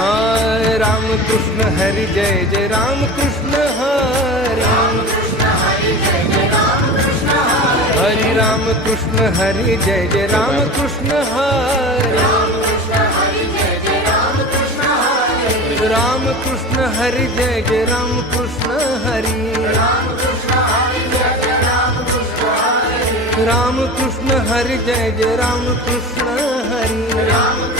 Hare Ramakrishna Hari Jai Jai Ramakrishna Hari. Ram Krishna Hari Jai Jai Ramakrishna Hare. Ramakrishna Hari Jai Jai Ram Ramakrishna Hari. Ramakrishna Hari Jai Jai Ram Krishna Ramakrishna Hari.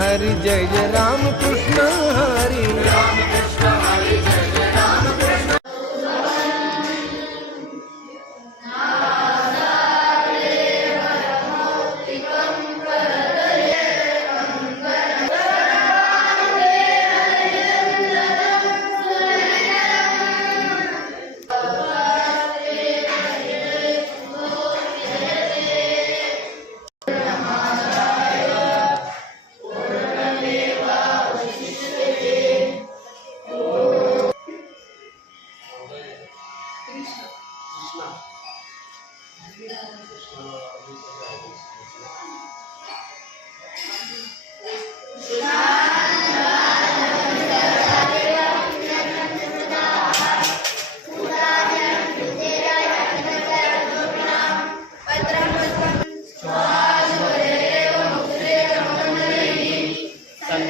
Hari Jai Ram Krishna.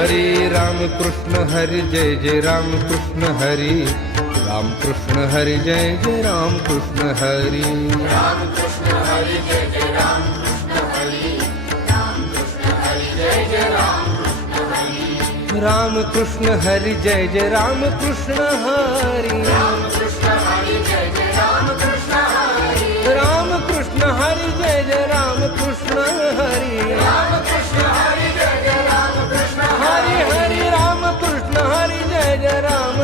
Hari Hare Ram Krishna Hari Jai Jai Ram Krishna Hari Ram Krishna Hari Jai Jai Ram Krishna Hari Ram Krishna Hari Jai Jai Ram Krishna Hari Ram Krishna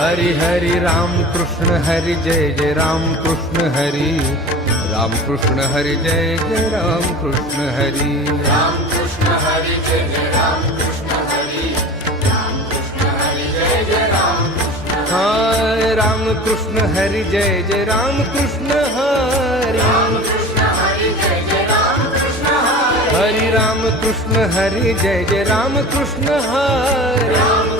Hari Hari Ram Krishna Hari Jay Jay Ram Krishna Hari Ram Krishna Hari Jay Jay Ram Krishna Hari Ram Krishna Hari Jay Jay Ram Krishna Hari Ram Krishna Hari Jay Jay Ram Krishna Ram Krishna Hari Jay Jay Ram Krishna Hari Ram Krishna Hari Jay Jay Ram Krishna Hari Hari Ram Krishna Hari Jay Jay Ram Krishna Hari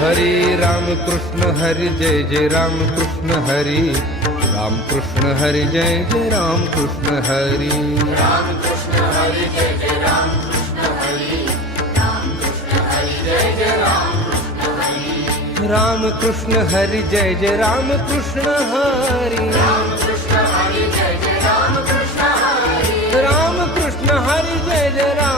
Ram Krishna Hari Jai Jai Ram Krishna Hari Ram Krishna Hari Jai Jai Ram Krishna Hari Ram Krishna Hari Jai Jai Ram Krishna Hari Hari Hari Ram Krishna Hari Jai Jai Ram